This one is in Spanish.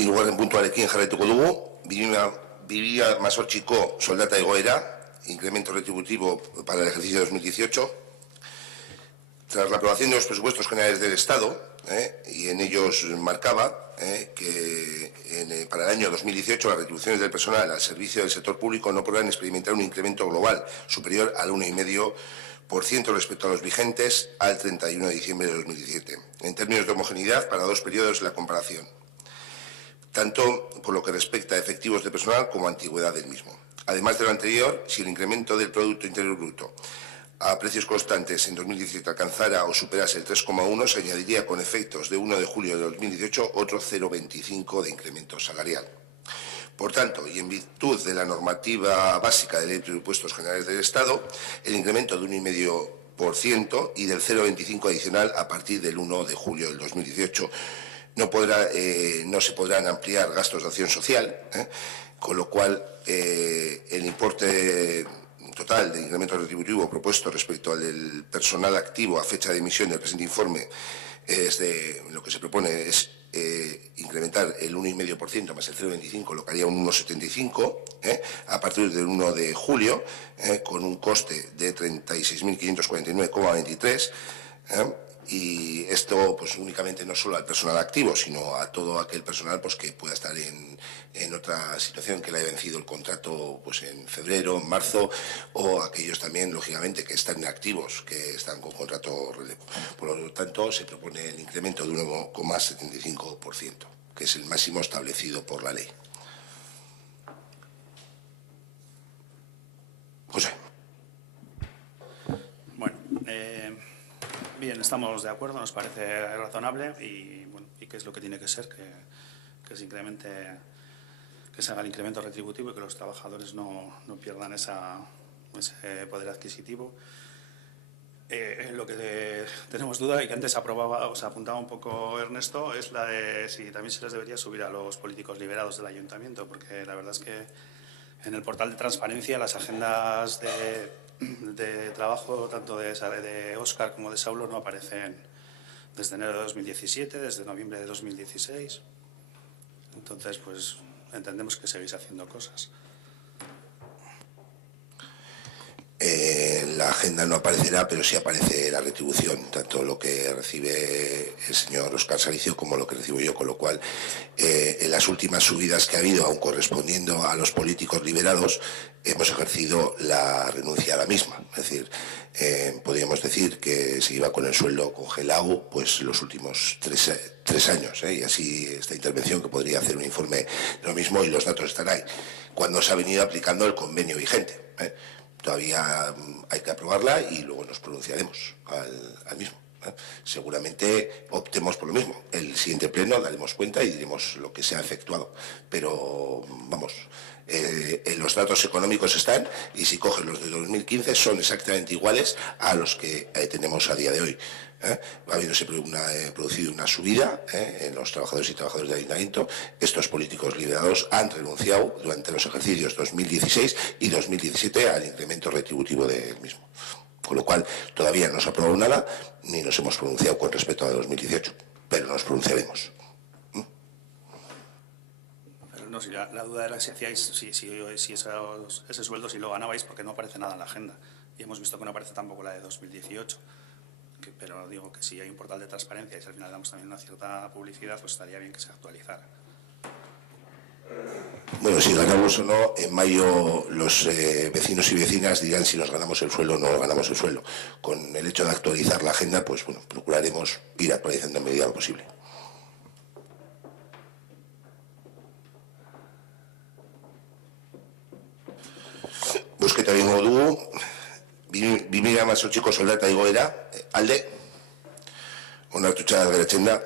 Hirugarren puntuarekin jarraituko dugu, 2018ko soldata igoera, incremento retributivo para el ejercicio de 2018. Tras la aprobación de los presupuestos generales del Estado, y en ellos marcaba que para el año 2018 las retribuciones del personal al servicio del sector público no podrán experimentar un incremento global superior al 1,5% respecto a los vigentes al 31 de diciembre de 2017, en términos de homogeneidad para dos periodos de la comparación, tanto por lo que respecta a efectivos de personal como a antigüedad del mismo. Además de lo anterior, si el incremento del Producto Interior Bruto a precios constantes en 2017 alcanzara o superase el 3,1, se añadiría con efectos de 1 de julio de 2018 otro 0,25 de incremento salarial. Por tanto, y en virtud de la normativa básica de Ley de Presupuestos Generales del Estado, el incremento de 1,5% y del 0,25 adicional a partir del 1 de julio del 2018 no se podrán ampliar gastos de acción social, con lo cual el importe total de incremento retributivo propuesto respecto al del personal activo a fecha de emisión del presente informe lo que se propone es incrementar el 1,5% más el 0,25, lo que haría un 1,75 a partir del 1 de julio, con un coste de 36.549,23. Y esto pues únicamente no solo al personal activo, sino a todo aquel personal pues que pueda estar en otra situación, que le haya vencido el contrato pues en febrero, en marzo, o aquellos también, lógicamente, que están inactivos, que están con contrato relevo. Por lo tanto, se propone el incremento de 1,75%, que es el máximo establecido por la ley. José. Bueno, bien, estamos de acuerdo, nos parece razonable y que es lo que tiene que ser, que se incremente, que se haga el incremento retributivo y que los trabajadores no pierdan ese poder adquisitivo. Lo que tenemos duda y que antes apuntaba un poco Ernesto es la de si también se les debería subir a los políticos liberados del ayuntamiento, porque la verdad es que en el portal de transparencia las agendas de trabajo tanto de Óscar como de Saulo no aparecen desde enero de 2017, desde noviembre de 2016. Entonces, pues entendemos que seguís haciendo cosas. La agenda no aparecerá, pero sí aparece la retribución, tanto lo que recibe el señor Óscar Salicio como lo que recibo yo, con lo cual en las últimas subidas que ha habido, aun correspondiendo a los políticos liberados, hemos ejercido la renuncia a la misma. Es decir, podríamos decir que se iba con el sueldo congelado pues los últimos tres años, y así esta intervención, que podría hacer un informe de lo mismo, y los datos están ahí, cuando se ha venido aplicando el convenio vigente. Todavía hay que aprobarla y luego nos pronunciaremos al mismo. Seguramente optemos por lo mismo. El siguiente pleno daremos cuenta y diremos lo que se ha efectuado. Pero, vamos, los datos económicos están, y si cogen los de 2015 son exactamente iguales a los que tenemos a día de hoy. Habiéndose producido una subida en los trabajadores y trabajadoras del ayuntamiento, estos políticos liberados han renunciado durante los ejercicios 2016 y 2017 al incremento retributivo del mismo. Con lo cual, todavía no se ha aprobado nada, ni nos hemos pronunciado con respecto a 2018, pero nos pronunciaremos. Pero no, si la duda era si hacíais, ese sueldo, si lo ganabais, porque no aparece nada en la agenda. Y hemos visto que no aparece tampoco la de 2018. Pero digo que si hay un portal de transparencia y si al final damos también una cierta publicidad, pues estaría bien que se actualizara. Bueno, si ganamos o no, en mayo los vecinos y vecinas dirán si nos ganamos el sueldo o no ganamos el sueldo. Con el hecho de actualizar la agenda, pues bueno, procuraremos ir actualizando en medida de lo posible. Bozketa egingo dugu, 2018ko soldata igoera, alde, onartuta geratzen da.